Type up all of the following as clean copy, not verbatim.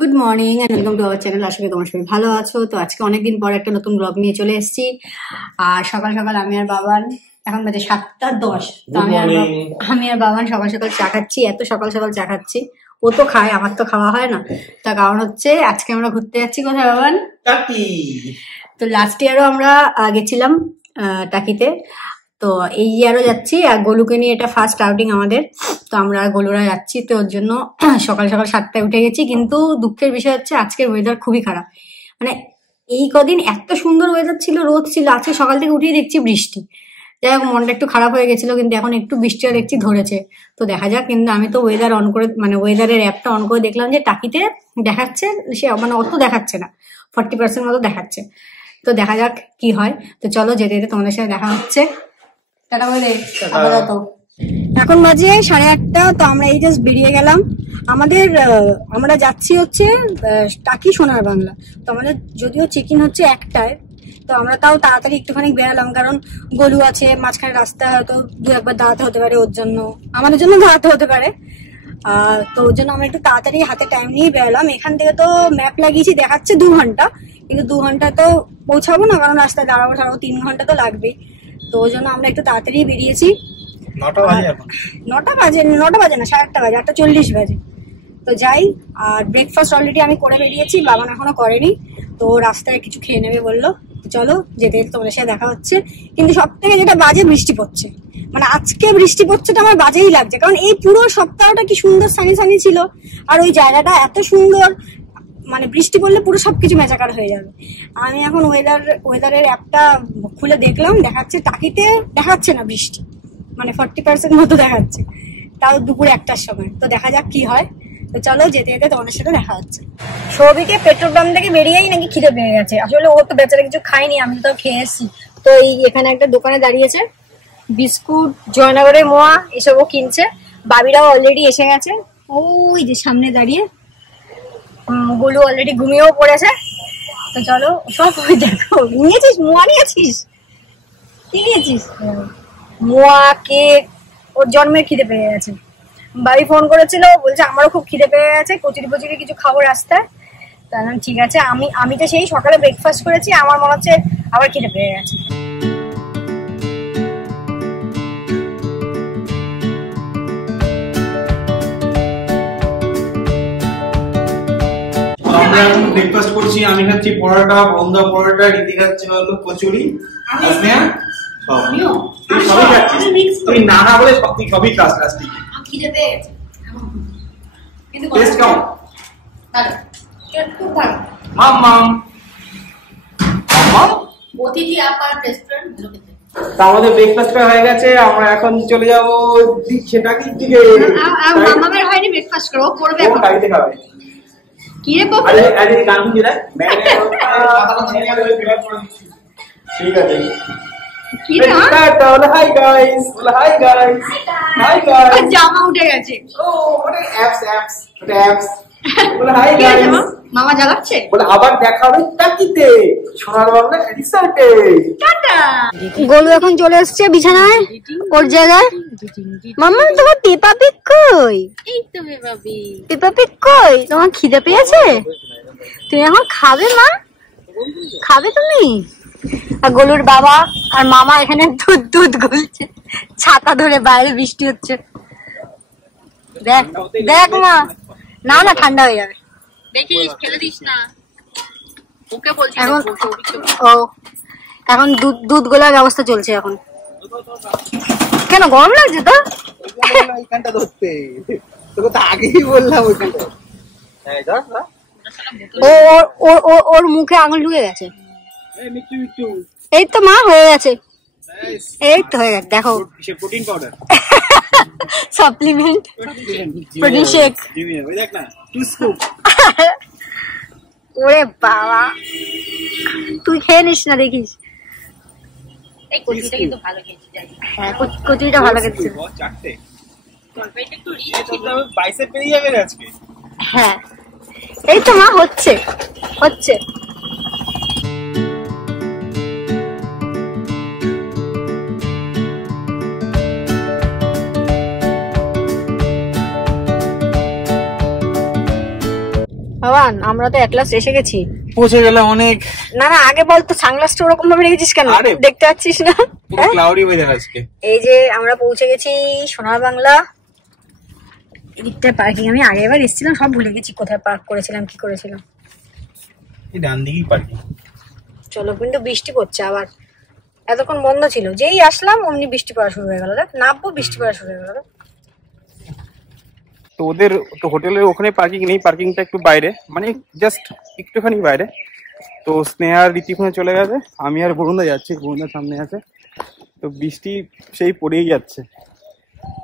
Good morning and welcome to our channel. আশা করি তোমার সবাই ভালো আছো। তো আজকে অনেকদিন পর একটা নতুন ব্লগ নিয়ে চলে এসেছি। আর সকাল সকাল আমি আর বাবান, এখন বাজে 7:10। তো আমি আর বাবান সকাল সকাল চা খাচ্ছি। এত সকাল সকাল চা খাচ্ছি, ও তো খায়, আমার তো খাওয়া হয় না। তার কারণ হচ্ছে আজকে আমরা ঘুরতে যাচ্ছি। কোথায় বাবান? টাকি। তো লাস্ট ইয়ারও আমরা গেছিলাম টাকিতে, তো এই ইয়ারও যাচ্ছি। আর গোলুকে নিয়ে এটা ফার্স্ট আউটিং আমাদের। তো আমরা গোলুরা যাচ্ছি, তো ওর জন্য সকাল সকাল 7টায় উঠে গেছি। কিন্তু দুঃখের বিষয় হচ্ছে আজকের ওয়েদার খুবই খারাপ। মানে এই কদিন এত সুন্দর ওয়েদার ছিল, রোদ ছিল, আজকে সকাল থেকে উঠেই দেখছি বৃষ্টি। যাই হোক, মনটা একটু খারাপ হয়ে গেছিল, কিন্তু এখন একটু বৃষ্টিও দেখছি ধরেছে। তো দেখা যাক। কিন্তু আমি তো ওয়েদার অন করে, মানে ওয়েদারের অ্যাপটা অন করে দেখলাম যে টাকিতে দেখাচ্ছে, সে মানে অত দেখাচ্ছে না, 40% মতো দেখাচ্ছে। তো দেখা যাক কি হয়। তো চলো, যেতে যেতে তোমাদের সাথে দেখা হচ্ছে। টাটা বলে আপাতত। এখন বাজে 8:30। তো আমরা এই জাস্ট বেরিয়ে গেলাম। আমরা যাচ্ছি হচ্ছে টাকি সোনার বাংলা। তো আমাদের যদিও চেক ইন হচ্ছে 1টায়, তো আমরা তাও তাড়াতাড়ি একটুখানি বেরালাম, কারণ গলু আছে মাঝখানে, রাস্তা হয়তো 2-1বার দাঁড়াতে হতে পারে, ওর জন্য আমাদের জন্য দাঁড়াতে হতে পারে। তো ওর জন্য আমরা একটু তাড়াতাড়ি হাতে টাইম নিয়ে বেরালাম। এখান থেকে তো ম্যাপ লাগিয়েছি, দেখাচ্ছে 2 ঘন্টা, কিন্তু 2 ঘন্টা তো পৌঁছাবো না, কারণ রাস্তায় দাঁড়াবো 3 ঘন্টা তো লাগবেই। তো ওই জন্য আমরা একটু তাড়াতাড়ি বেরিয়েছি। 9টা বাজে এখন। 9টা বাজে না, 8:30 বাজে, 8:40 বাজে। তো যাই। আর ব্রেকফাস্ট অলরেডি আমি করে বেরিয়েছি, বাবান এখনো করেনি। তো রাস্তায় কিছু খেয়ে নেবে বললো। চলো, যেতে যেতে তোমাদের সাথে দেখা হচ্ছে। কিন্তু সব থেকে যেটা বাজে, বৃষ্টি পড়ছে। মানে আজকে বৃষ্টি পড়ছে, তো আমার বাজেই লাগছে, কারণ এই পুরো সপ্তাহটা কি সুন্দর সানি সানি ছিল। আর ওই জায়গাটা এত সুন্দর, মানে বৃষ্টি পড়লে পুরো সবকিছু মেচাকার হয়ে যাবে। আমি এখন ওয়েদারের অ্যাপটা খুলে দেখলাম, দেখাচ্ছে টাকিতে দেখাচ্ছে না বৃষ্টি, মানে 40% মতো দেখাচ্ছে, তাও দুপুর 1টার সময়। তো দেখা যাক কি হয়। তো চলো, যেতে যেতে তোমাদের সাথে দেখা হচ্ছে। সৌভিকে পেট্রোল পাম্প থেকে বেরিয়েই নাকি খিদে পেয়ে গেছে। আসলে ও তো বেচারা কিছু খায়নি, আমি তো খেয়ে এসেছি। তো এই এখানে একটা দোকানে দাঁড়িয়েছে, বিস্কুট, জয়নগরের মোয়া এসবও কিনছে। বাবিরাও অলরেডি এসে গেছে, ওই যে সামনে দাঁড়িয়ে। গোলু অলরেডি ঘুমিয়েও পড়েছে। তো চলো, সব ওই দেখো। নিয়েছিস মোয়া? নিয়েছিস? কি নিয়েছিস? মোয়া, কেক। ওর জন্মের খিদে পেয়ে গেছে। বাড়ি ফোন করেছিল, বলছে আমারও খুব খিদে পেয়ে গেছে, কচুরি পচুরি কিছু খাবো রাস্তায়। তাহলে ঠিক আছে। আমি তো সেই সকালে ব্রেকফাস্ট করেছি, আমার মনে হচ্ছে আবার খিদে পেয়ে গেছে। আমরা এখন ব্রেকফাস্ট করছি। আমি খাচ্ছি পরোটা, বন্ধা পরোটা, রীতি খাচ্ছে হলো কচুরি। আসমিয়া সবই খাচ্ছিস তুই? না না বলে সবই খাস লাস্টিক। খিদে পেয়ে গেছে। টেস্ট কেমন? ভালো, খুব ভালো। মাম্মাম অতিথি আপার রেস্টুরেন্ট ভালো খেতে। তা আমাদের ব্রেকফাস্ট হয়ে গেছে, আমরা এখন চলে যাবো সেটাকে দিকে। মামামের হয়নি ব্রেকফাস্ট করো, করবে এখন। গাড়িতে খাবে কি রে বাবা? আরে গান শুনছি না। ঠিক আছে। কি রে? Hi guys, hi guys, hi guys. জামা উঠে গেছে। ও ওটা অ্যাপস। বলে হাই গাইস। মামা জ্বালাচ্ছে। বলে আবার দেখা হবে টাকিতে, সোনার বাংলা রিসর্টে। টাটা। গোলু এখন চলে এসেছে বিছানায়, ওর জায়গায়। মাম্মা, তোমার পেপা পিগ কই? এই তো পেপা পিগ কই? তোমার খিদে পেয়েছে? তুমি এখন খাবে মা? খাবে তুমি? আর গোলুর বাবা আর মামা এখানে দুধ গুলছে, ছাতা ধরে, বাইরে বৃষ্টি হচ্ছে। দেখ মা, না ঠান্ডা হয়ে যাবে, দেখিস, ফেলে দিস না। ওকে বলছি এখন এখন দুধ গোলার ব্যবস্থা চলছে এখন। কেন গরম লাগছে তো? ওইখানটা ধরতে তোকে তো আগেই বললাম ওইখানটা। ওর মুখে আঙুল ঢুকে গেছে। মিট্টু এই তো মা, হয়ে গেছে। এই তো হয়ে গেছে, দেখো। Protein powder, supplement, protein shake. ওই দেখ না, 2 স্কুপ। ওরে বাবা, তুই খেয়ে নিস না, দেখিস। এই কচুরিটা কিন্তু ভালো খেয়েছি, জানি। হ্যাঁ, কচুরিটা ভালো খেয়েছি। 4টে তরকারিটা একটু রিচ এটা ছিল। তো বাইসেপ পেরিয়ে যাবে আজকে। হ্যাঁ, এই তো মা, হচ্ছে। বাবান আমরা তো একলাস এসে গেছি, পৌঁছে গেলাম অনেক। না না আগে বল তো সানগ্লাসটা ওরকম ভাবে রেখেছিস কেন, দেখতে পাচ্ছিস না? ক্লাউডি ওয়েদার আজকে। এই যে আমরা পৌঁছে গেছি সোনার বাংলা। এদিকটা পার্কিং, আমি আগেরবার এসেছিলাম সব ভুলে গেছি কোথায় পার্ক করেছিলাম কি করেছিলাম। এই ডান দিকেই পার্কিং। চলো, কিন্তু বৃষ্টি পড়ছে আবার, এতক্ষণ বন্ধ ছিল, যেই আসলাম অমনি বৃষ্টি পড়া শুরু হয়ে গেল। দেখ নামবো বৃষ্টি পড়া শুরু হয়ে গেল। তো ওদের তো হোটেলের ওখানে পার্কিং নেই, পার্কিংটা একটু বাইরে, মানে জাস্ট একটুখানি বাইরে। তো স্নেহা আর রীতিক্ষণে চলে গেছে, আমি আর বরুণদা যাচ্ছি, বরুণদার সামনে আছে। তো বৃষ্টি সেই পড়েই যাচ্ছে।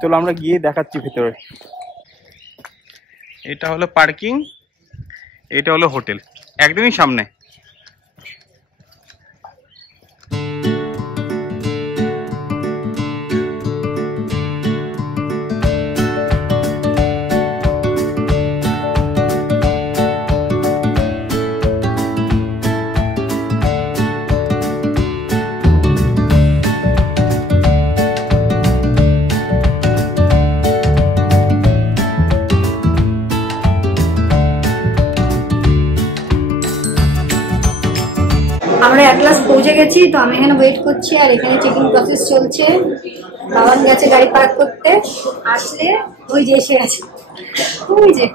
চলো আমরা গিয়ে দেখাচ্ছি ভেতরে। এটা হলো পার্কিং, এটা হলো হোটেল, একদমই সামনে। আমরা এক ক্লাস পৌঁছে গেছি, তো আমি এখানে ওয়েট করছি আর এখানে চেকিং প্রসেস চলছে। বাবান গেছে গাড়ি পার্ক করতে, আসলে ওই যে এসে গেছে, ওই যে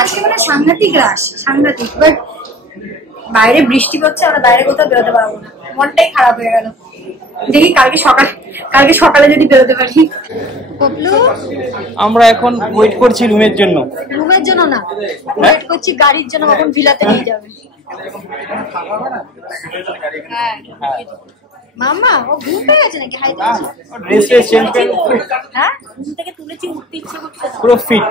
আজকে মানে সাংঘাতিক রাশ, সাংঘাতিক। বাট বাইরে বৃষ্টি পড়ছে, আমরা বাইরে কোথাও বেরোতে পারবো না, মনটাই খারাপ হয়ে গেল। দেখি কালকে সকালে যদি বেরোতে পারি। আমরা এখন ওয়েট করছি রুমের জন্য। রুমের জন্য না, ওয়েট করছি গাড়ির জন্য, কখন ভিলাতে নিয়ে যাবে। হ্যাঁ মাম্মা, ও ঘুম পেয়ে গেছে নাকি? হাই ড্রেস চেঞ্জ করে হ্যাঁ, ঘুম থেকে তুলেছি, উঠতে ইচ্ছে করছে না। পুরো ফিট।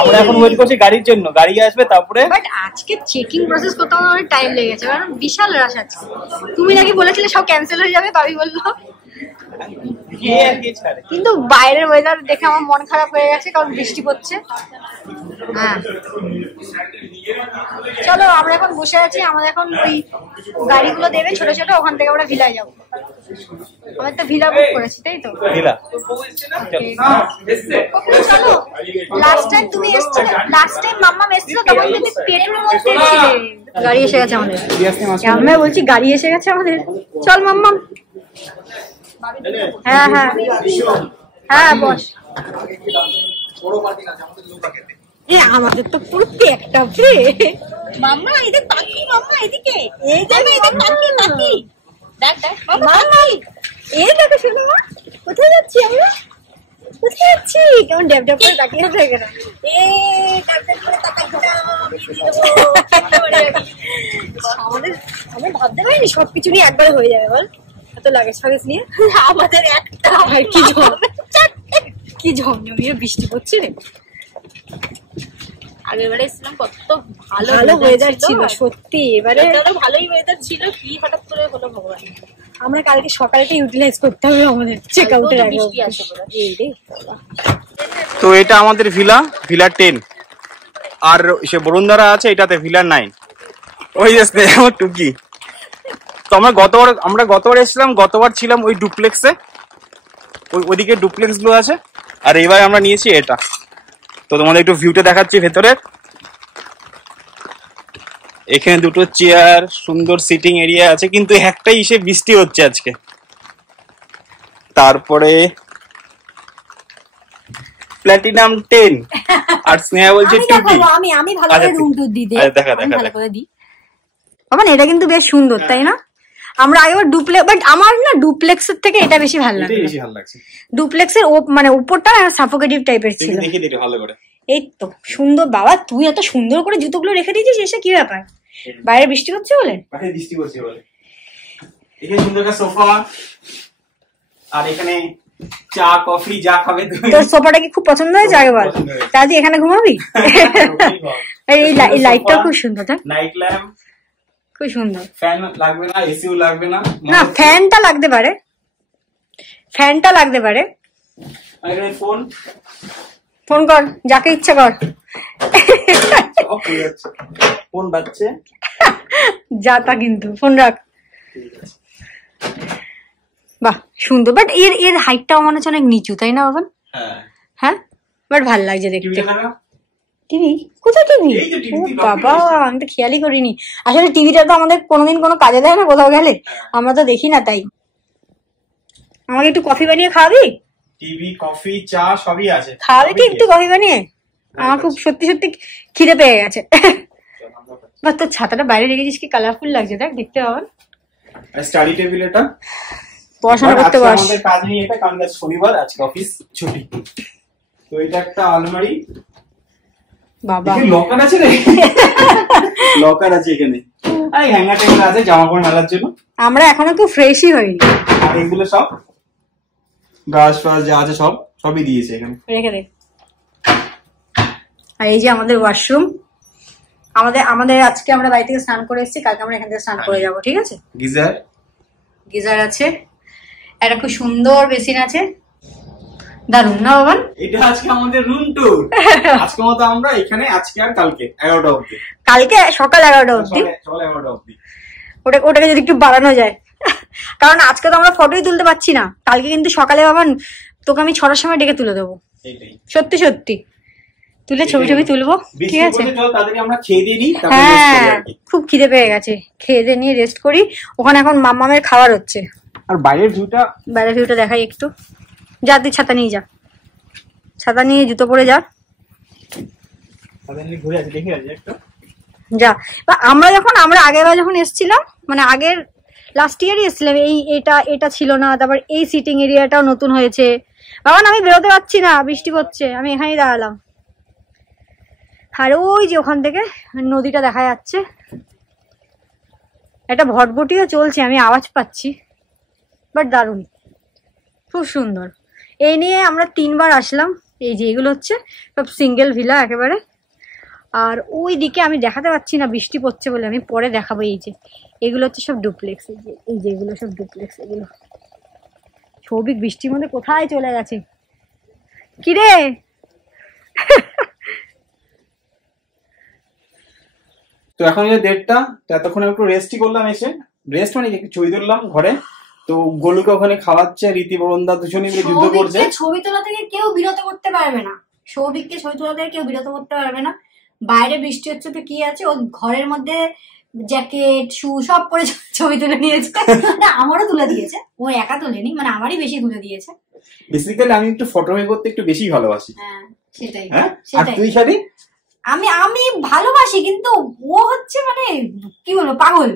আমরা এখন ওয়েট করছি গাড়ির জন্য, গাড়ি আসবে তারপরে। বাট আজকে চেকিং প্রসেস করতে আমার অনেক টাইম লেগেছে, কারণ বিশাল রাশ আছে। তুমি নাকি বলেছিলে সব ক্যান্সেল হয়ে যাবে, ভাবি বললো। কিন্তু বাইরের ওয়েদার দেখে আমার মন খারাপ হয়ে গেছে, কারণ বৃষ্টি পড়ছে। হ্যাঁ চলো, আমরা এখন বসে আছি, আমাদের এখন ওই গাড়িগুলো দেবে ছোট ছোট, ওখান থেকে আমরা ভিলায় যাবো। আমার তো ভিলা বুক করেছি, তাই তো? চলো, লাস্ট টাইম তুমি এসেছিলে, লাস্ট টাইম মাম্মা এসেছিল, তখন কিন্তু পেটের মধ্যে ছিলে। গাড়ি এসে গেছে আমাদের, আমরা বলছি গাড়ি এসে গেছে আমাদের। চল মাম্মা। হ্যাঁ হ্যাঁ হ্যাঁ বস। আমাদের তো পুরো একটা মাম্মা, এদিকে পাখি, মাম্মা এদিকে, এই দেখো এদিকে পাখি, পাখি দেখ দেখ মাম্মা, এই দেখো শুনো মা, কোথায় যাচ্ছি আমরা, কোথায় যাচ্ছি? কেমন ড্যাব ড্যাব করে তাকিয়ে আছে কেন? ড্যাব ড্যাব করে আমাদের ভাবতে পারিনি সবকিছু নিয়ে একবারে হয়ে যাবে, বল এত লাগেজ ফাগেজ নিয়ে। আমাদের একটা কি ঝমঝমিয়ে বৃষ্টি পড়ছে রে। আগেরবারে এসেছিলাম কত ভালো ওয়েদার ছিল সত্যি, এবারে ভালোই ওয়েদার ছিল, কি হঠাৎ করে হলো ভগবান। আমরা কালকে সকালটা ইউটিলাইজ করতে হবে আমাদের চেক আউটের আগে। তো এটা আমাদের ভিলা 10, আর সে বরুণধারা আছে এটাতে ভিলা 9। ওই যে আমার টুকি। তো আমরা গতবার এসেছিলাম, গতবার ছিলাম ওই ডুপ্লেক্সে, ওইদিকে ডুপ্লেক্স গুলো আছে, আর এবার আমরা নিয়েছি এটা। তো তোমাদের একটু ভিউটা দেখাচ্ছি ভেতরের। এখানে দুটো চেয়ার, সুন্দর সিটিং এরিয়া আছে, কিন্তু একটাই এসে বৃষ্টি হচ্ছে আজকে। তারপরে প্ল্যাটিনাম 10 আর স্নেহা বলছে 2D। আমি ভালো করে রুম টুর দিই, দেখা ভালো করে দিই। বাবা এটা কিন্তু বেশ সুন্দর, তাই না? আমরা আগেবার ডুপ্লেক্স, বাট আমার না ডুপ্লেক্সের থেকে এটা বেশি ভালো লাগে। ডুপ্লেক্সের মানে উপরটা সাফোকেটিভ টাইপের ছিল। ভালো করে এই তো সুন্দর। বাবা তুই এত সুন্দর করে জুতোগুলো রেখে দিয়েছিস, এসে কি ব্যাপার? বাইরে বৃষ্টি হচ্ছে বলে? বাইরে বৃষ্টি হচ্ছে বলে। এখানে সুন্দর একটা সোফা, আর এখানে চা কফি যা খাবে তুমি। তোর সোফাটা কি খুব পছন্দ হয়েছে? আগে বল, তাহলে এখানে ঘুমাবি? এই লাইটটাও খুব সুন্দর, তাই নাইট ল্যাম্প খুব সুন্দর। ফ্যান লাগবে না, এসিও লাগবে না। না ফ্যানটা লাগতে পারে, ফ্যানটা লাগতে পারে। এখানে ফোন কর, যাকে ইচ্ছা কর। ফোন বাজছে, যা তা কিন্তু ফোন রাখ। বাহ সুন্দর, বাট এর হাইটটাও মনে হচ্ছে অনেক নিচু, তাই না বাবা? হ্যাঁ বাট ভাল লাগছে দেখতে। টিভি কোথায়? টিভি? বাবা, আমি তো খেয়ালই করিনি। আসলে টিভিটা তো আমাদের কোনোদিন কোনো কাজে দেয় না কোথাও গেলে, আমরা তো দেখি না। তাই আমাকে একটু কফি বানিয়ে খাওয়াবি? টিভি, কফি, চা সবই আছে। খাওয়াবি কি একটু কফি বানিয়ে? আমার খুব সত্যি সত্যি খিদে পেয়ে গেছে। বা তোর ছাতাটা বাইরে রেখেছিস, কি কালারফুল লাগছে, দেখ দেখতে পাবেন। স্টাডি টেবিল, এটা পড়াশোনা করতে পারস। আমাদের কাজ নেই এটা, কারণ আজ শনিবার, আজকে অফিস ছুটি। তো এটা একটা আলমারি। বাবা, লকার আছে রে। লকার আছে এখানে, আর হ্যাঙ্গার টেবিল আছে জামা কাপড় মেলার জন্য। আমরা এখনো খুব ফ্রেশই হইনি। আর এগুলো সব ব্রাশ ফ্রাশ যা আছে সবই দিয়েছে এখানে, রেখে দে। আর এই যে আমাদের ওয়াশরুম। আমাদের আজকে আমরা বাড়ি থেকে স্নান করে এসেছি, কালকে আমরা এখান থেকে স্নান করে যাবো, ঠিক আছে? গিজার আছে, একটা খুব সুন্দর বেসিন আছে, দারুন না বাবান? এটা আজকে আমাদের রুম ট্যুর। আজকে মতো আমরা এখানে, আজকে আর কালকে 11টা অবধি। কালকে সকাল 11টা অবধি? সকাল 11টা অবধি। ওটাকে যদি একটু বাড়ানো যায়, কারণ আজকে তো আমরা ফটোই তুলতে পারছি না। কালকে কিন্তু সকালে বাবান তোকে আমি 6টার সময় ডেকে তুলে দেবো, সত্যি সত্যি তুলে ছবি তুলবো, ঠিক আছে? হ্যাঁ, খুব খিদে পেয়ে গেছে, খেয়ে দিয়ে নিয়ে রেস্ট করি। ওখানে এখন মাম্মামের খাবার হচ্ছে। আর বাইরের ভিউটা দেখাই একটু। যা, তুই ছাতা নিয়ে যা, ছাতা নিয়ে জুতো পরে যা, যা। আমরা আগেরবার যখন এসেছিলাম, মানে আগের লাস্ট ইয়ারই এসেছিলাম, এটা ছিল না। তারপর এই সিটিং এরিয়াটাও নতুন হয়েছে। বাবান, আমি বেরোতে পারছি না, বৃষ্টি পড়ছে, আমি এখানেই দাঁড়ালাম। আর ওই যে ওখান থেকে নদীটা দেখা যাচ্ছে, একটা ভটভটিও চলছে, আমি আওয়াজ পাচ্ছি, বাট দারুণ, খুব সুন্দর। এই নিয়ে আমরা 3বার আসলাম। এই যে এগুলো হচ্ছে সব সিঙ্গেল ভিলা একেবারে। আর ওই দিকে আমি দেখাতে পাচ্ছি না, বৃষ্টি পড়ছে বলে, আমি পরে দেখাবো। এই যে এগুলো হচ্ছে সব ডুপ্লেক্স, এই যে এগুলো সব ডুপ্লেক্স। এগুলো সৌভিক বৃষ্টির মধ্যে কোথায় চলে গেছে, কিরে? তো এখন যে 1:30, এতক্ষণ একটু রেস্টই করলাম, এসে রেস্ট মানে একটু ছবি তুললাম ঘরে। তো গোলুকে ওখানে খাওয়াচ্ছে, রীতি বরুণদা দুজনে মিলে যুদ্ধ করছে। ছবি তোলা থেকে কেউ বিরত করতে পারবে না, সৌভিককে ছবি তোলা থেকে কেউ বিরত করতে পারবে না। বাইরে বৃষ্টি হচ্ছে তো কি আছে, ও ঘরের মধ্যে জ্যাকেট শু সব পরে ছবি তুলে নিয়েছে। আমারও তুলে দিয়েছে, ও একা তোলেনি, মানে আমারই বেশি তুলে দিয়েছে। বেসিক্যালি আমি একটু ফটোগ্রাফি করতে একটু বেশি ভালোবাসি। হ্যাঁ, সেটাই। আর তুই শাড়ি? আমি ভালোবাসি, কিন্তু ও হচ্ছে মানে কি বলবো, পাগল।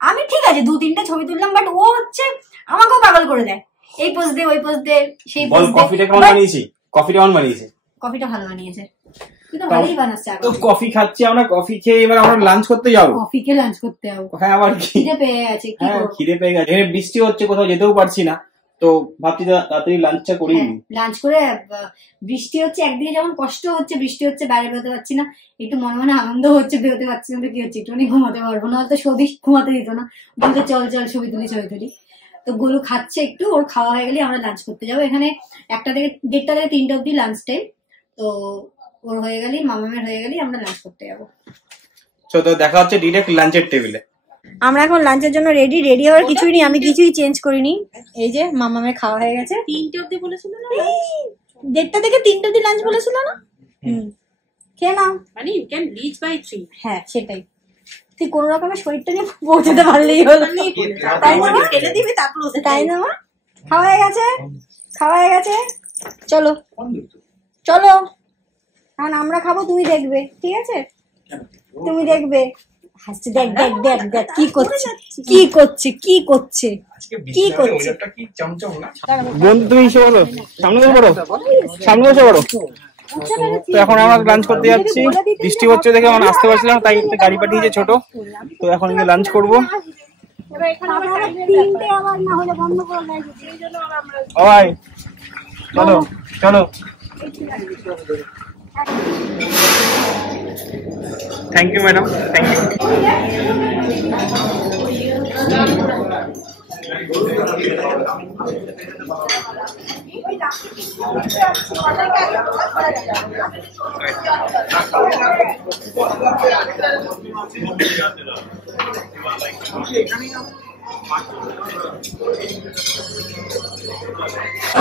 আমি ঠিক আছে 2-3টা ছবি তুললাম, বাট ও হচ্ছে আমাকেও পাগল করে দেয়। এই পোজ দে, ওই পোজ দে, সেই পোজ দে। কফিটা কেমন বানিয়েছি? কফিটা ভালো বানিয়েছে, কিন্তু ভালোই বানাচ্ছে। তো কফি খাচ্ছি আমরা, কফি খেয়ে এবার আমরা লাঞ্চ করতে যাবো। লাঞ্চ করতে যাবো? হ্যাঁ, আবার খিদে পেয়ে গেছে। বৃষ্টি হচ্ছে, কোথাও যেতেও পারছি না, তো ভাবছি তাড়াতাড়ি লাঞ্চটা করি। লাঞ্চ করে, বৃষ্টি হচ্ছে একদিকে যেমন কষ্ট হচ্ছে, বৃষ্টি হচ্ছে বাইরে বেরোতে পারছি না, একটু মনে মনে আনন্দ হচ্ছে, বেরোতে পারছি না, তো কি হচ্ছে একটুখানি ঘুমাতে পারবো না, হয়তো সবই ঘুমাতে দিত না, বলতে চল ছবি তুলি। তো গোলু খাচ্ছে একটু, ওর খাওয়া হয়ে গেলে আমরা লাঞ্চ করতে যাবো। এখানে 1টা থেকে 1:30 থেকে 3টা অব্দি লাঞ্চ টাইম। তো ওর হয়ে গেলেই, মামামের হয়ে গেলেই আমরা লাঞ্চ করতে যাবো। তো দেখা হচ্ছে ডিরেক্ট লাঞ্চের টেবিলে। আমরা এখন লাঞ্চের জন্য রেডি হওয়ার কিছুই নেই, আমি কিছুই চেঞ্জ করিনি। এই যে মামামের খাওয়া হয়ে গেছে। 3টে অবধি বলেছিল না, 1:30 থেকে 3টা অবধি লাঞ্চ বলেছিল না? খেয়ে নাও, মানে ইউ ক্যান রিচ বাই 3। হ্যাঁ, সেটাই। তুই কোন রকমের শরীরটা নিয়ে পৌঁছতে পারলেই হলো, তাই না? খেলে দিবি তারপর, তাই না? খাওয়া হয়ে গেছে, চলো এখন আমরা খাবো, তুমি দেখবে, ঠিক আছে? তুমি দেখবে। হাসছে, দেখ কি করছে। বন্ধু তুমি এসে বলো, সামনে বসে পড়ো। তো এখন আমরা লাঞ্চ করতে যাচ্ছি, বৃষ্টি হচ্ছে দেখে আমরা আসতে পারছিলাম, তাই একটা গাড়ি পাঠিয়েছে ছোট। তো এখন গিয়ে লাঞ্চ করবো। চলো। Thank you madam, thank you.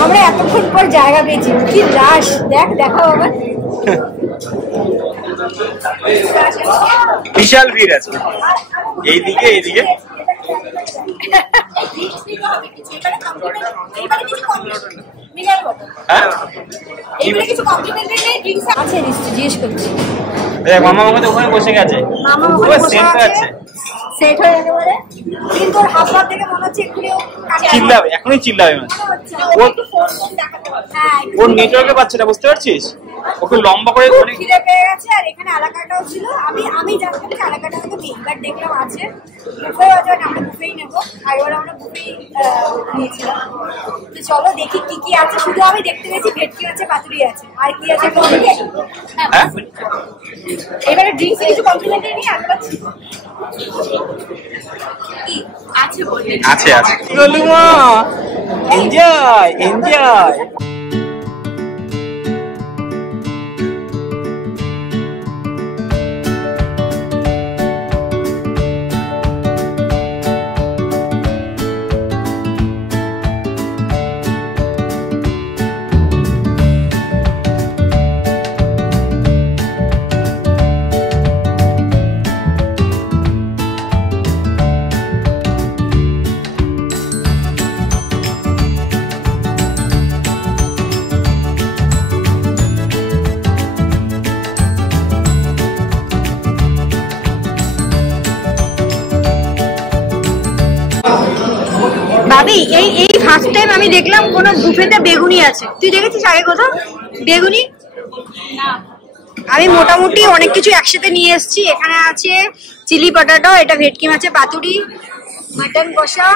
আমরা এতক্ষণ পর জায়গা পেয়েছি, কি রাশ, দেখা বাবা। বিশাল ভিড় আছে এইদিকে এইদিকে। হ্যাঁ আছে নিশ্চয়, জিজ্ঞেস করছি। মামা আমাদের ওখানে বসে গেছে, মামা সেট হয়ে যাবে বলে, কিন্তু ওর হাত হাত দেখে মনে হচ্ছে একটুও চিল্লাবে, এখনই চিল্লাবে। ওর নেটওয়ার্কে পাচ্ছে না, বুঝতে পারছিস? ওকে লম্বা করে অনেক খিদে পেয়ে গেছে। আর এখানে এলাকাটাও ছিল, আমি জানতাম যে এলাকাটা হয়তো নেই, বাট দেখলাম আছে। বুফে আছে, আমরা বুফেই নেবো। আর এবার আমরা বুফেই নিয়েছিলাম। তো চলো দেখি কি কি আছে। শুধু আমি দেখতে পেয়েছি ভেটকি আছে, পাতুরি আছে, আর কি আছে এবারে ড্রিঙ্কস কিছু কমপ্লিমেন্টারি নিয়ে আসতে পারছি। কি আছে বলতে? আছে আছে। Enjoy enjoy. ভাবি এই ফার্স্ট টাইম আমি দেখলাম কোন বুফেতে বেগুনি আছে। তুই দেখেছিস আগে কোথাও বেগুনি? না, আমি মোটামুটি অনেক কিছু একসাথে নিয়ে এসেছি। এখানে আছে চিলি পটাটো, এটা ভেটকি মাছের পাতুরি, মাটন কষা,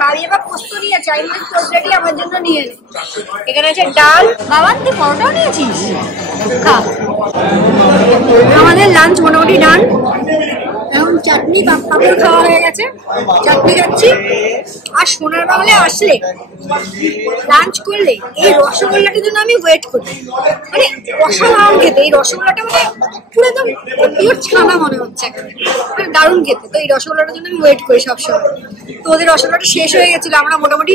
বাড়ি এবার পোস্ত নিয়েছে। আমি পোস্তটি আমার জন্য নিয়ে এলি। এখানে আছে ডাল। বাবা তুই পরোটাও নিয়েছিস? খা। আমাদের লাঞ্চ মোটামুটি ডান। এখন চাটনি পাপড় খাওয়া হয়ে গেছে, চাটনি খাচ্ছি। আর সোনার বাংলায় আসলে লাঞ্চ করলে এই রসগোল্লাটার জন্য আমি ওয়েট করি, মানে অসাধারণ খেতে। এই রসগোল্লাটা মানে পুরো একদম পিওর ছানা মনে হচ্ছে, মানে দারুণ খেতে। তো এই রসগোল্লাটার জন্য আমি ওয়েট করি সবসময়। তো ওদের রসগোল্লাটা শেষ হয়ে গেছিল, আমরা মোটামুটি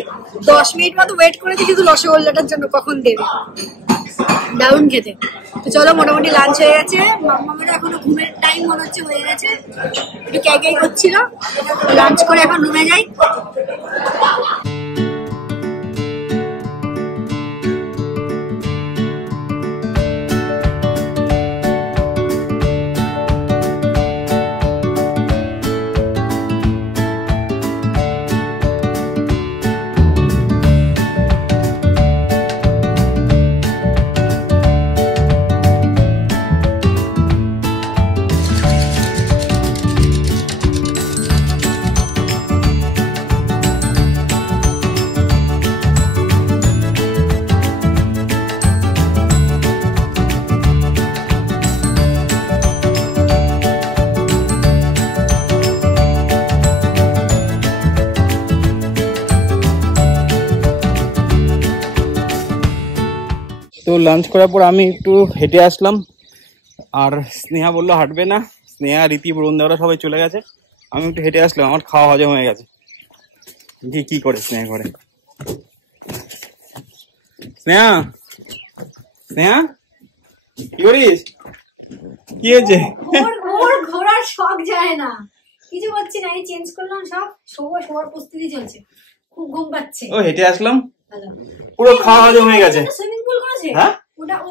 10 মিনিট মতো ওয়েট করেছি শুধু রসগোল্লাটার জন্য কখন দেবে। দারুণ খেতে। তো চলো মোটামুটি লাঞ্চ হয়ে গেছে। মাম্মামের এখনো ঘুমের টাইম মনে হচ্ছে হয়ে গেছে, একটু ক্যাই করছিল। লাঞ্চ করে এখন রুমে যাই। তো লাঞ্চ করার পর আমি একটু হেঁটে আসলাম, আর স্নেহা বললো হাঁটবে না। স্নেহা, রীতি, বরুণদারা সবাই চলে গেছে, আমি একটু হেঁটে আসলাম। আমার খাওয়া হজম হয়ে গেছে। কি করে স্নেহা করে? স্নেহা, স্নেহা কি করিস? কি হয়েছে? ঘোরার শখ যায় না, কিছু করছি না, এই চেঞ্জ করলাম সব। শোয়ার প্রস্তুতি চলছে, খুব ঘুম পাচ্ছে। ও হেঁটে আসলাম, পুরো খাওয়া হজম হয়ে গেছে। সুইমিং পুল করেছে? হ্যাঁ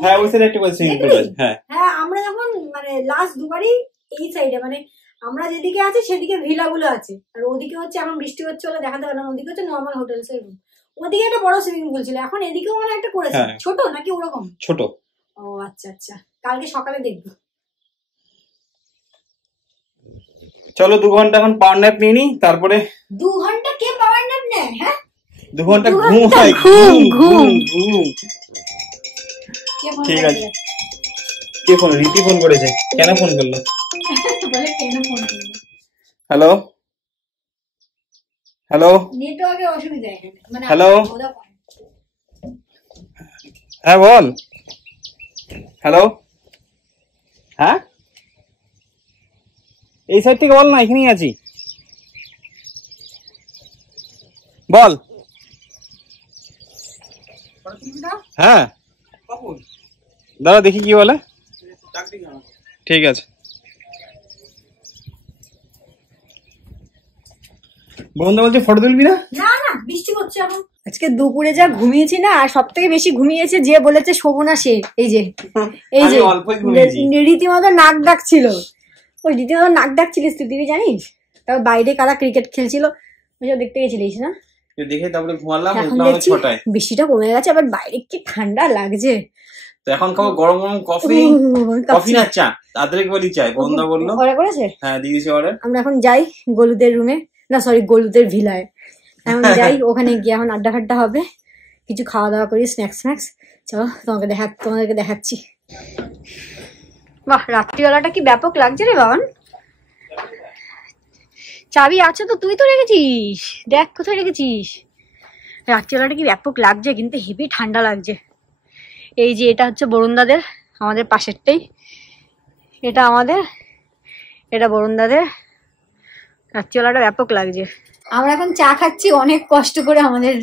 হ্যাঁ, ওই সাইডে একটা সুইমিং পুল আছে। হ্যাঁ হ্যাঁ, আমরা যখন মানে লাস্ট দুবারই এই সাইডে, মানে আমরা যেদিকে আছি সেদিকে ভিলা গুলো আছে, আর ওদিকে হচ্ছে এখন বৃষ্টি হচ্ছে বলে দেখাতে পারলাম। ওদিকে হচ্ছে নর্মাল হোটেলস এর রুম। ওদিকে একটা বড় সুইমিং পুল ছিল, এখন এদিকেও মানে একটা করেছে। ছোট নাকি ওরকম? ছোট। ও আচ্ছা আচ্ছা, কালকে সকালে দেখবো। চলো 2 ঘন্টা এখন পাওয়ার ন্যাপ নিয়ে নি, তারপরে 2 ঘন্টা কে পাওয়ার ন্যাপ নেয়? হ্যাঁ 2 ঘন্টা ঘুম হয়। ঘুম। ঠিক আছে। কে ফোন? রীতি ফোন করেছে। কেন ফোন করলো? বলে কেন ফোন করলো? হ্যালো হ্যালো, নেটওয়ার্কের অসুবিধা এখানে, মানে হ্যালো, হ্যাঁ বল। হ্যালো, হ্যাঁ এই সাইড থেকে বল না, এখানেই আছি। বল। হ্যাঁ দাদা, দেখি কি বলে। ঠিক আছে। বন্ধু বলছে ফটো তুলবি না? না না, বৃষ্টি পড়ছে এখন। আজকে দুপুরে যা ঘুমিয়েছি না, আর সব থেকে বেশি ঘুমিয়েছে যে বলেছে শোবো না সে। এই যে রীতিমতো নাক ডাকছিল, ওই রীতিমতো নাক ডাকছিলিস তুই জানিস? তারপর বাইরে কারা ক্রিকেট খেলছিল ওইসব দেখতে গেছিলিস না? দেখে তারপরে ঘুমালাম। এখন দেখছি বৃষ্টিটা কমে গেছে, আবার বাইরে কি ঠান্ডা লাগছে। তো এখন খাবো গরম গরম কফি। কফি না চা? তাড়াতাড়ি বলি চাই। বন্ধু বললো অর্ডার করেছে। হ্যাঁ দিয়েছে অর্ডার। আমরা এখন যাই গলুদের রুমে, না সরি গলুদের ভিলায়। এখন যাই, ওখানে গিয়ে এখন আড্ডা ফাড্ডা হবে, কিছু খাওয়া দাওয়া করি, স্ন্যাক্স। চলো তোমাদেরকে দেখাচ্ছি। বাহ, রাত্রিবেলাটা কি ব্যাপক লাগছে রে বাবান। চাবি আছে তো, তুই তো রেখেছিস, দেখ কোথায় রেখেছিস। রাত্রিবেলাটা কি ব্যাপক লাগছে, কিন্তু হেভি ঠান্ডা লাগছে। এই যে এটা হচ্ছে বরুণদাদের, আমাদের পাশেরটাই। এটা আমাদের, এটা বরুণদাদের। রাত্রিবেলাটা ব্যাপক লাগছে। আমরা এখন চা খাচ্ছি অনেক কষ্ট করে আমাদের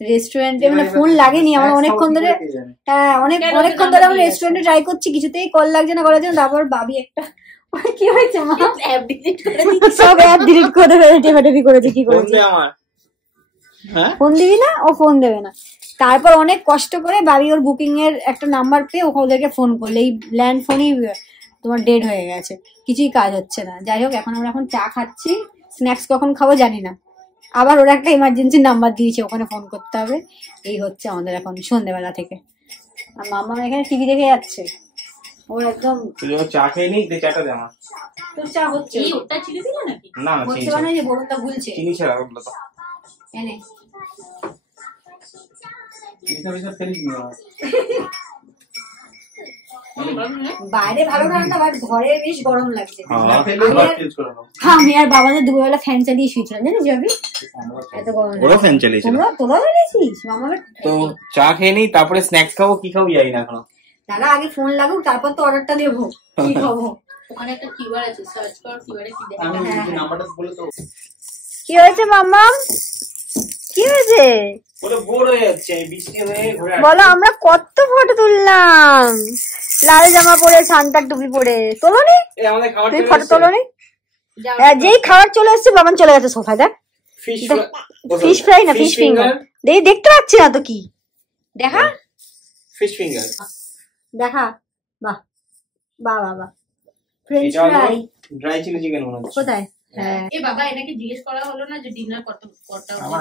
রেস্টুরেন্টে, মানে ফোন লাগেনি আমার অনেকক্ষণ ধরে। হ্যাঁ অনেকক্ষণ ধরে আমরা রেস্টুরেন্টে ট্রাই করছি, কিছুতেই কল লাগছে না। তারপর ভাবি একটা কি হয়েছে মা, সব অ্যাপ ডিলিট করে দেবে, টেপাটেপি করেছে। কি করেছে? ফোন দিবি না, ও ফোন দেবে না। তারপর অনেক কষ্ট করে ভাবি ওর বুকিং এর একটা নাম্বার পেয়ে ওদেরকে ফোন করলে, এই ল্যান্ড ফোনই তোমার ডেড হয়ে গেছে, কিছুই কাজ হচ্ছে না। যাই হোক, আমরা এখন চা খাচ্ছি, স্ন্যাক্স কখন খাবো জানি না। আবার ওরা একটা ইমার্জেন্সি নাম্বার দিয়েছে, ওখানে ফোন করতে হবে। এই হচ্ছে আমাদের এখন সন্ধ্যেবেলা থেকে। আর মামা এখানে টিভি দেখে যাচ্ছে। ওর একদম চা খেয়ে নি, চাটা দে আমার। তোর চা হচ্ছে? ওটা চিনি দিল নাকি? না হচ্ছে, মানে যে বরুণটা ভুলছে চিনি ছাড়া ওগুলো তো এনে বাইরে ভালো ঠান্ডা, বাট ঘরে বেশ গরম লাগছে। আমি আর বাবাদের দুপুরবেলা ফ্যান চালিয়ে শুয়েছিলাম, জানিস যাবি? এত গরম। ওরা ফ্যান চালিয়েছিল, তোরা বেরিয়েছিস? মামা তো চা খেয়ে নি, তারপরে স্ন্যাক্স খাবো। কি খাবো জানি না এখনো। দাদা আগে ফোন লাগুক, তারপর তো অর্ডারটা দেবো। কি খাবো? ওখানে একটা কিউআর আছে, সার্চ কর, কিউআরে কি দেখে নাম্বারটা বলে তো। কি হয়েছে মাম্মা, কি হয়েছে? ওটা বোর হয়ে যাচ্ছে বৃষ্টি হয়ে। বলো, আমরা কত ফটো তুললাম, লাল জামা পরে, সান্তার টুপি পরে। তোলোনি? তুই ফটো তোলোনি? যেই খাবার চলে এসছে বাবান চলে গেছে সোফায়। দেখ ফিশ ফ্রাই না ফিশ ফিঙ্গার, দেখতে পাচ্ছি না তো। কি দেখা? ফিশ ফিঙ্গার দেখা। বাহ বাহ বাহ বাহ। French fry, dry chilli chicken মনে হচ্ছে। কোথায়? হ্যাঁ এ বাবা, এনাকে জিজ্ঞেস করা হলো না যে ডিনার করতে আমার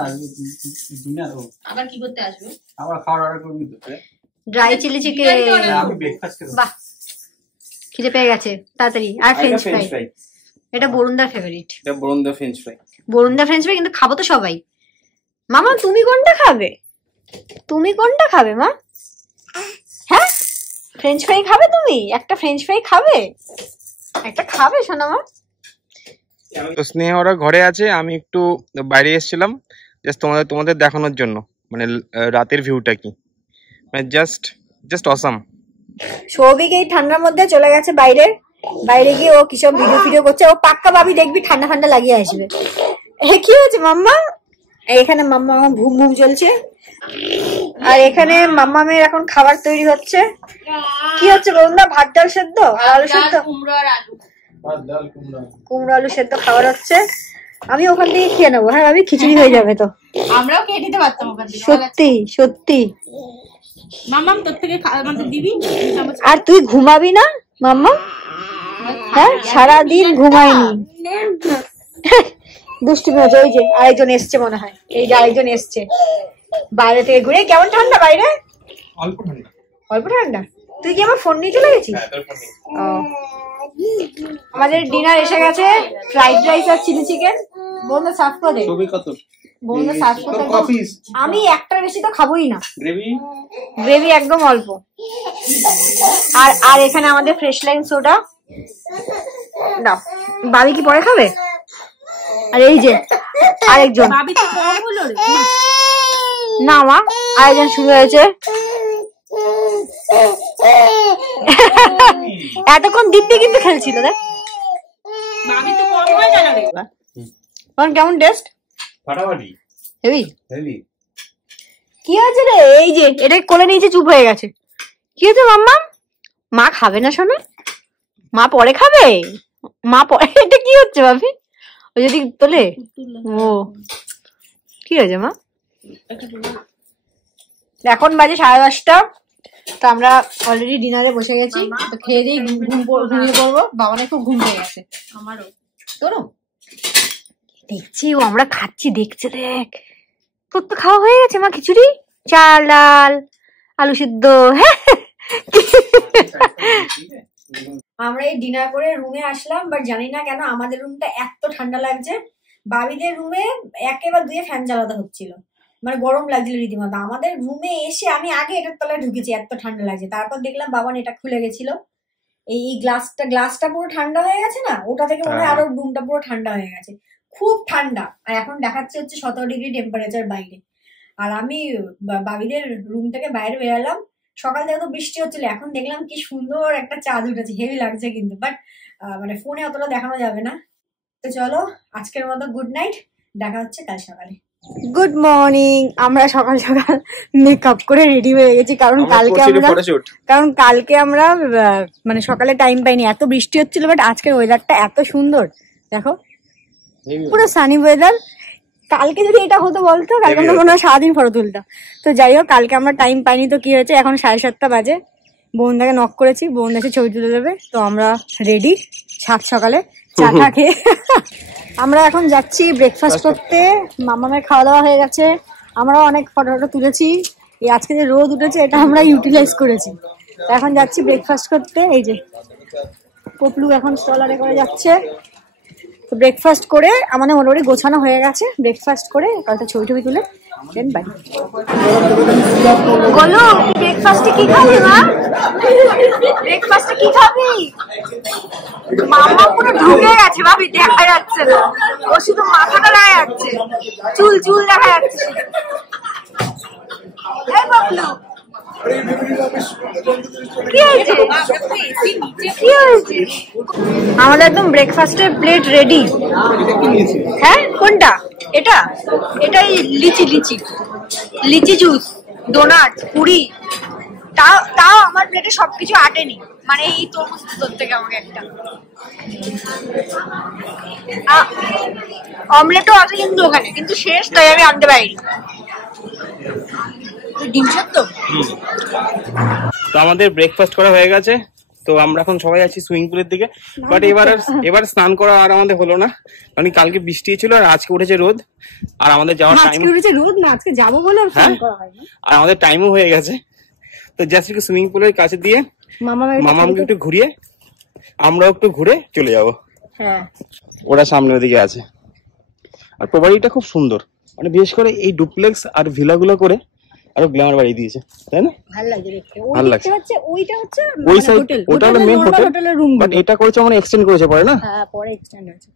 ডিনার আবার কি করতে আসবে? আবার খাবার অর্ডার করবি তো। ড্রাই চিলি চিকেন, আমি ব্রেকফাস্ট করব। বাহ, খিদে পেয়ে গেছে তাড়াতাড়ি। আর ফ্রেঞ্চ ফ্রাই, এটা বরুণদার ফেভারিট। এটা বরুণদা ফ্রেঞ্চ ফ্রাই, বরুণদা ফ্রেঞ্চ ফ্রাই। কিন্তু খাবো তো সবাই। মামা তুমি কোনটা খাবে? তুমি কোনটা খাবে মা? হ্যাঁ ফ্রেঞ্চ ফ্রাই খাবে তুমি? একটা ফ্রেঞ্চ ফ্রাই খাবে? একটা খাবে শোনা মা? তো স্নেহ ওরা ঘরে আছে, আমি একটু বাইরে এসেছিলাম জাস্ট তোমাদের দেখানোর জন্য, মানে রাতের ভিউটা কি, মানে জাস্ট অসাম। সৌভিক এই ঠান্ডার মধ্যে চলে গেছে বাইরে গিয়ে ও কিসব ভিডিও করছে। ও পাক্কা ভাবি দেখবি ঠান্ডা লাগিয়ে আসবে। কি হয়েছে মাম্মা? এখানে মাম্মা ঘুম চলছে, আর এখানে মাম্মামের এখন খাবার তৈরি হচ্ছে। কি হচ্ছে বলুন না? ভাত ডাল সেদ্ধ আর আলু সেদ্ধ, কুমড়ো আলু সেদ্ধ খাবার হচ্ছে। আমি ওখান থেকে খেয়ে নেবো। হ্যাঁ আমি খিচুড়ি হয়ে যাবে তো। আমরাও খেয়ে নিতে পারতাম ওখান থেকে। সত্যি মাম্মাম তোর থেকে আমাদের দিবি। আর তুই ঘুমাবি না মাম্মা? হ্যাঁ সারাদিন ঘুমাইনি, দুষ্টুমি হচ্ছে। ওই যে আরেকজন এসছে মনে হয়, এই যে আরেকজন এসছে বাইরে থেকে ঘুরে। কেমন ঠান্ডা বাইরে? অল্প ঠান্ডা। তুই কি আমার ফোন নিয়ে চলে গেছিস? আমাদের ডিনার এসে গেছে, ফ্রাইড রাইস আর চিলি চিকেন। বন্ধু সার্ভ করে দে। বন্ধু সার্ভ করে দে। আমি একটা বেশি তো খাবোই না, গ্রেভি একদম অল্প। আর এখানে আমাদের ফ্রেশ লাইম সোডা দাও। বাবি কি পরে খাবে? আর এই যে আরেকজন, না মা আরেকজন শুরু হয়েছে। এতক্ষণ দিব্যি কিন্তু খেলছিল। দেখ কেমন টেস্ট, হেভি। কি হয়েছে রে? এই যে এটা কোলে নিয়েছে, চুপ হয়ে গেছে। কি হয়েছে মাম্মা? মা খাবে না শোনা? মা পরে খাবে, মা পরে। এটা কি হচ্ছে ভাবি? ও যদি তোলে, ও কি হয়েছে মা? এখন বাজে 10:30। তো আমরা অলরেডি ডিনারে বসে গেছি, তো খেয়ে দিয়ে ঘুমিয়ে পড়বো। বাবা খুব ঘুম পেয়ে গেছে, আমারও। তোরও দেখছি, ও আমরা খাচ্ছি দেখছে, দেখ। তোর তো খাওয়া হয়ে গেছে মা, খিচুড়ি, চাল ডাল, আলু সিদ্ধ। হ্যাঁ, আমরা এই ডিনার করে রুমে আসলাম, বাট জানি না কেন আমাদের রুমটা এত ঠান্ডা লাগছে। বাবিদের রুমে 1 বা 2 ফ্যান চালাতে হচ্ছিল, মানে গরম লাগছিল রীতিমতো। আমাদের রুমে এসে আমি আগে এটার তলায় ঢুকেছি, এত ঠান্ডা লাগছে। তারপর দেখলাম বাবান এটা খুলে গেছিল, এই গ্লাসটা পুরো ঠান্ডা হয়ে গেছে না, ওটা থেকে মনে হয় আরো রুমটা পুরো ঠান্ডা হয়ে গেছে, খুব ঠান্ডা। আর এখন দেখাচ্ছে হচ্ছে 17 ডিগ্রি টেম্পারেচার বাইরে। আর আমি বাবিদের রুম থেকে বাইরে বেরালাম, সকাল থেকে তো বৃষ্টি হচ্ছিল, এখন দেখলাম কি সুন্দর একটা চাঁদ উঠেছে, হেভি লাগছে কিন্তু। বাট মানে ফোনে অতটা দেখানো যাবে না। তো চলো আজকের মতো গুড নাইট, দেখা হচ্ছে কাল সকালে। Good morning. আমরা সকাল সকাল মেকআপ করে রেডি হয়ে গেছি, কারণ কালকে আমরা মানে সকালে টাইম পাইনি, এত বৃষ্টি হচ্ছিল। বাট আজকের ওয়েদারটা এত সুন্দর, দেখো পুরো সানি ওয়েদার। কালকে যদি এটা হতো বলতো, কালকে আমরা মনে হয় সারাদিন ফটো তুলতাম। তো যাই হোক, কালকে আমরা টাইম পাইনি, তো কি হয়েছে, এখন 7:30 বাজে। বোনদাকে নক করেছি, বোনদা এসে ছবি তুলে দেবে। তো আমরা রেডি, সাত সকালে চা টা খেয়ে আমরা এখন যাচ্ছি ব্রেকফাস্ট করতে। মামামের খাওয়া দাওয়া হয়ে গেছে, আমরাও অনেক ফটো তুলেছি। এই আজকে যে রোদ উঠেছে, এটা আমরা ইউটিলাইজ করেছি। এখন যাচ্ছি ব্রেকফাস্ট করতে। এই যে পপলু এখন স্টলারে করে যাচ্ছে। তো ব্রেকফাস্ট করে আমাদের মোটামুটি গোছানো হয়ে গেছে। ব্রেকফাস্ট করে কয়েকটা ছবি টবি তুলে দেন বাই। বলো ব্রেকফাস্টে কি খাবি মা? ব্রেকফাস্টে কি খাবি? মামা পুরো ঢুকে গেছে ভাবি, দেখা যাচ্ছে না, ও শুধু মাথাটা দেখা যাচ্ছে, চুল দেখা যাচ্ছে। এই বাবলু কি হয়েছে? আমাদের একদম ব্রেকফাস্টের প্লেট রেডি। হ্যাঁ কোনটা? এটাই লিচি জুস, ডোনাট, পুরি। তাও আমার প্লেটে সবকিছু আটেনি, মানে এই তোর থেকে আমাকে একটা অমলেটও আছে কিন্তু ওখানে, কিন্তু শেষ, তাই আমি আনতে পারিনি। ডিম সত্য। তো আমাদের ব্রেকফাস্ট করা হয়ে গেছে, তো আমরা এখন সবাই আছি সুইমিং পুলের দিকে। বাট এবার স্নান করা আর আমাদের হলো না, কারণ কালকে বৃষ্টি ছিল আর আজকে উঠেছে রোদ। আর আমাদের যাওয়ার টাইম উঠেছে রোদ না, আজকে যাবো বলে স্নান করা হয়নি। আর আমাদের টাইমও হয়ে গেছে। তো জাস্ট একটু সুইমিং পুলের কাছে দিয়ে মামাকে একটু ঘুরিয়ে আমরাও একটু ঘুরে চলে যাবো। হ্যাঁ, ওরা সামনে ওদিকে আছে। আর প্রপার্টিটা খুব সুন্দর, মানে বিশেষ করে এই ডুপ্লেক্স আর ভিলাগুলো করে আরো গ্ল্যামার বাড়িয়ে দিয়েছে, তাই না? ভালো লাগছে দেখতে। ভালো লাগছে। ওইটা হচ্ছে ওই সাইড, ওটা হলো মেইন হোটেলের রুম, বাট এটা করেছে মানে এক্সটেন্ড করেছে পরে না? হ্যাঁ, পরে এক্সটেন্ড হয়েছে।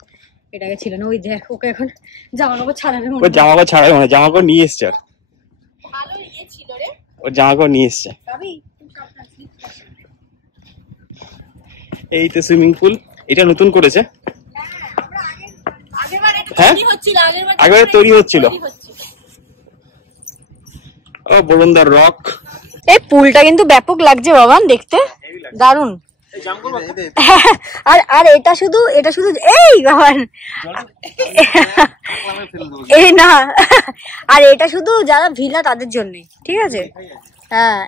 এটাকে ছিল না। ওই দেখ, ওকে এখন জামা কাপড় ছাড়াবে, ওই জামা কাপড় ছাড়াবে, মানে জামা কাপড় নিয়ে এসছে। আর ভালো ইয়ে ছিল রে, ওর জামা কাপড় নিয়ে এসছে। এই তো সুইমিং পুল, এটা নতুন করেছে। হ্যাঁ, আগের তৈরি হচ্ছিল। ও বরুণদার রক। এই পুলটা কিন্তু ব্যাপক লাগছে বাবান, দেখতে দারুন। আর এটা শুধু এই বাবান, এই না, আর এটা শুধু যারা ভিলা তাদের জন্য, ঠিক আছে? হ্যাঁ,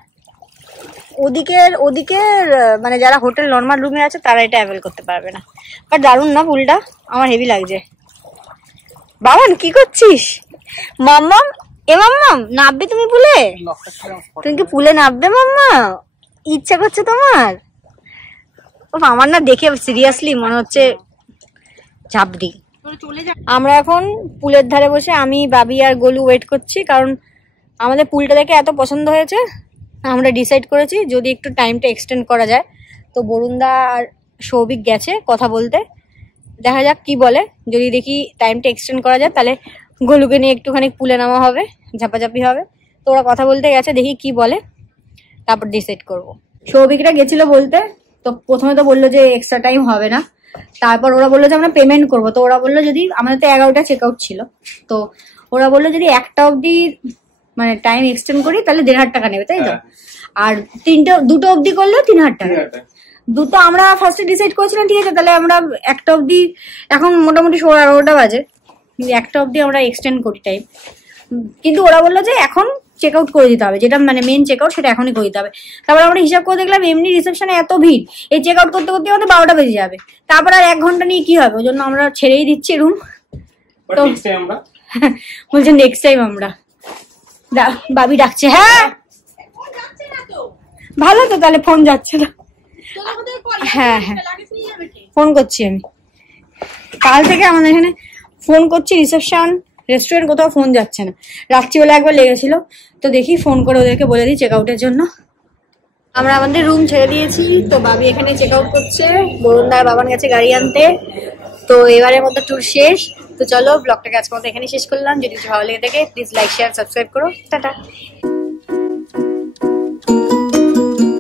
ওদিকের মানে যারা হোটেল নর্মাল রুমে আছে তারা এটা অ্যাভেল করতে পারবে না। বাট দারুন না পুলটা, আমার হেভি লাগছে। বাবান কি করছিস? মাম্মাম, এ মাম্মাম নামবে তুমি পুলে? তুমি কি পুলে নামবে মাম্মা? ইচ্ছা করছে তোমার? ও আমার না দেখে সিরিয়াসলি মনে হচ্ছে ঝাপড়ি। আমরা এখন পুলের ধারে বসে আমি, বাবি আর গোলু ওয়েট করছি, কারণ আমাদের পুলটা দেখে এত পছন্দ হয়েছে, আমরা ডিসাইড করেছি যদি একটু টাইমটা এক্সটেন্ড করা যায়। তো বরুণদা আর সৌভিক গেছে কথা বলতে, দেখা যাক কি বলে। যদি দেখি টাইমটা এক্সটেন্ড করা যায়, তাহলে গোলুকে নিয়ে একটুখানি পুলে নামা হবে, ঝাপাঝাপি হবে। তো ওরা কথা বলতে গেছে, দেখি কি বলে, তারপর ডিসাইড করব। সৌভিকরা গেছিল বলতে, তো প্রথমে তো বললো যে এক্সট্রা টাইম হবে না, তারপর ওরা বললো যে আমরা পেমেন্ট করবো। তো ওরা বললো যদি আমাদের তো 11টা চেক আউট ছিল, তো ওরা বললো যদি 1টা অবধি মানে টাইম এক্সটেন্ড করি তাহলে 1,500 টাকা নেবে, তাই তো? আর 2টো অবধি করলেও 3,000 টাকা, দুটো আমরা ফার্স্টে ডিসাইড করেছিলাম, ঠিক আছে তাহলে আমরা 1টা অবধি, এখন মোটামুটি 11:30 বাজে, 1টা অবধি আমরা এক্সটেন্ড করি টাইম। কিন্তু ওরা বললো যে এখন চেক আউট করে দিতে হবে, যেটা মানে মেন চেক আউট সেটা এখনই করে দিতে হবে। তারপর আমরা হিসাব করে দেখলাম এমনি রিসেপশনে এত ভিড়, এই চেক আউট করতে করতে আমাদের 12টা বেজে যাবে, তারপর আর 1 ঘন্টা নিয়ে কি হবে, ওই জন্য আমরা ছেড়েই দিচ্ছি রুম। তো বলছে নেক্সট টাইম আমরা, বাবি ডাকছে। হ্যাঁ ভালো তো, তাহলে ফোন যাচ্ছে না। হ্যাঁ হ্যাঁ ফোন করছি আমি, কাল থেকে আমাদের এখানে ফোন করছি, রিসেপশন রেস্টুরেন্ট কোথাও ফোন যাচ্ছে না। রাত্রিবেলা একবার লেগেছিল, তো দেখি ফোন করে ওদেরকে বলে দিই চেক আউটের জন্য। আমরা আমাদের রুম ছেড়ে দিয়েছি, তো বাবি এখানে চেক আউট করছে, বরুণদার বাবান গেছে গাড়ি আনতে। তো এবারের মধ্যে ট্যুর শেষ। তো চলো ব্লগটাকে আজকের মতো এখানে শেষ করলাম। যদি ভালো লেগে থাকে প্লিজ লাইক শেয়ার সাবস্ক্রাইব করো। টাটা।